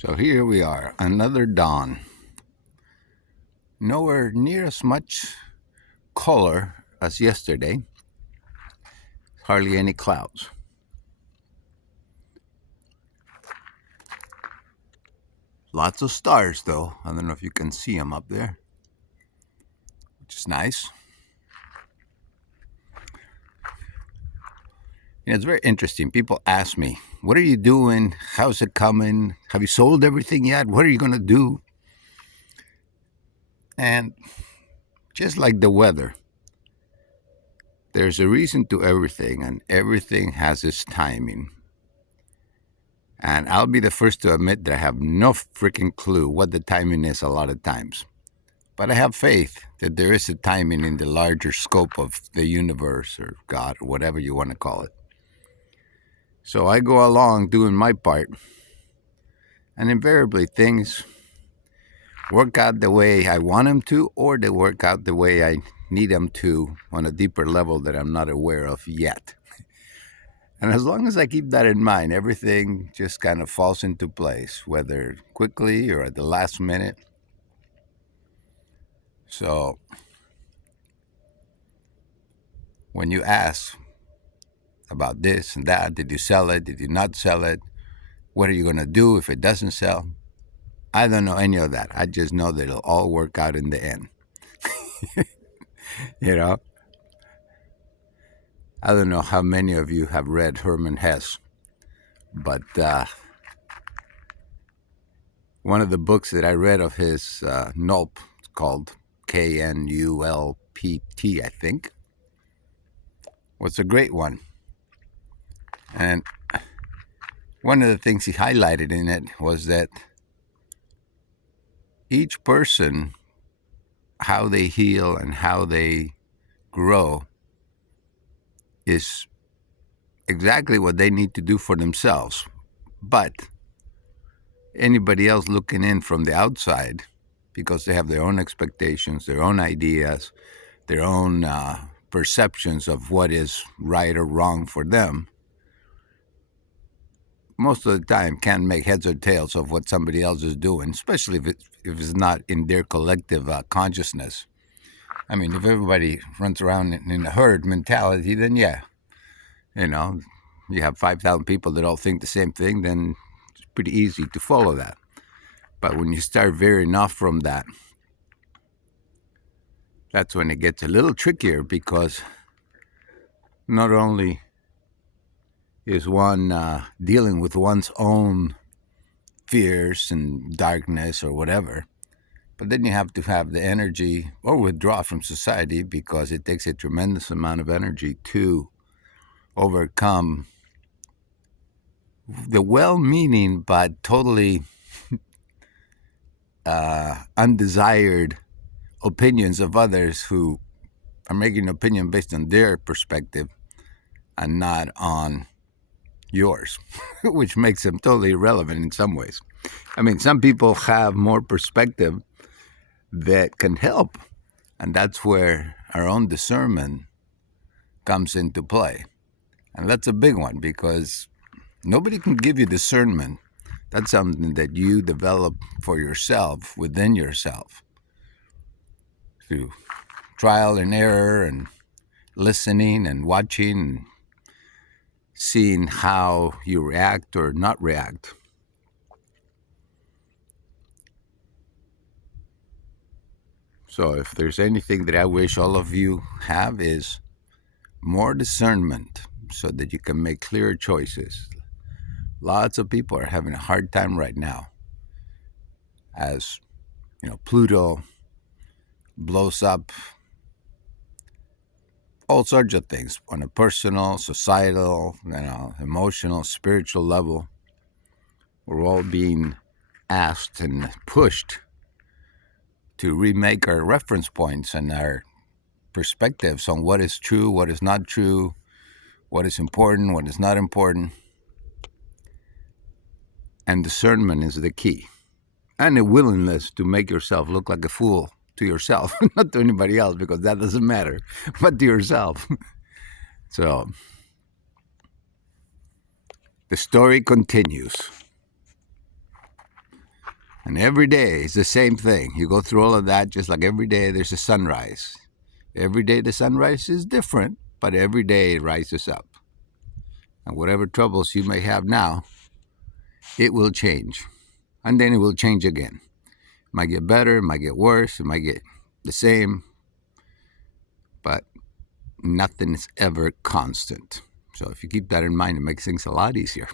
So here we are, another dawn. Nowhere near as much color as yesterday, hardly any clouds. Lots of stars, though. I don't know if you can see them up there, which is nice. It's very interesting. People ask me, what are you doing? How's it coming? Have you sold everything yet? What are you going to do? And just like the weather, there's a reason to everything, and everything has its timing. And I'll be the first to admit that I have no freaking clue what the timing is a lot of times. But I have faith that there is a timing in the larger scope of the universe or God or whatever you want to call it. So I go along doing my part, and invariably things work out the way I want them to, or they work out the way I need them to on a deeper level that I'm not aware of yet. And as long as I keep that in mind, everything just kind of falls into place, whether quickly or at the last minute. So when you ask about this and that, did you sell it? Did you not sell it? What are you going to do if it doesn't sell? I don't know any of that. I just know that it'll all work out in the end. You know? I don't know how many of you have read Hermann Hesse, but one of the books that I read of his, Nulp, it's called Knulpt, I think, was a great one. And one of the things he highlighted in it was that each person, how they heal and how they grow, is exactly what they need to do for themselves. But anybody else looking in from the outside, because they have their own expectations, their own ideas, their own perceptions of what is right or wrong for them, most of the time can't make heads or tails of what somebody else is doing, especially if it's not in their collective consciousness. I mean, if everybody runs around in a herd mentality, then yeah, you have 5,000 people that all think the same thing, then it's pretty easy to follow that. But when you start veering off from that, that's when it gets a little trickier, because not only is one dealing with one's own fears and darkness or whatever, but then you have to have the energy or withdraw from society, because it takes a tremendous amount of energy to overcome the well-meaning but totally undesired opinions of others who are making an opinion based on their perspective and not on yours, which makes them totally irrelevant in some ways. I mean, some people have more perspective that can help, and that's where our own discernment comes into play. And that's a big one, because nobody can give you discernment. That's something that you develop for yourself, within yourself, through trial and error and listening and watching and seeing how you react or not react. So if there's anything that I wish all of you have, is more discernment so that you can make clearer choices. Lots of people are having a hard time right now as, Pluto blows up all sorts of things on a personal, societal, emotional, spiritual level. We're all being asked and pushed to remake our reference points and our perspectives on what is true, what is not true, what is important, what is not important. And discernment is the key. And a willingness to make yourself look like a fool to yourself, not to anybody else, because that doesn't matter, but to yourself. So the story continues. And every day is the same thing. You go through all of that just like every day there's a sunrise. Every day the sunrise is different, but every day it rises up. And whatever troubles you may have now, it will change. And then it will change again. It might get better, it might get worse, it might get the same, but nothing is ever constant. So if you keep that in mind, it makes things a lot easier.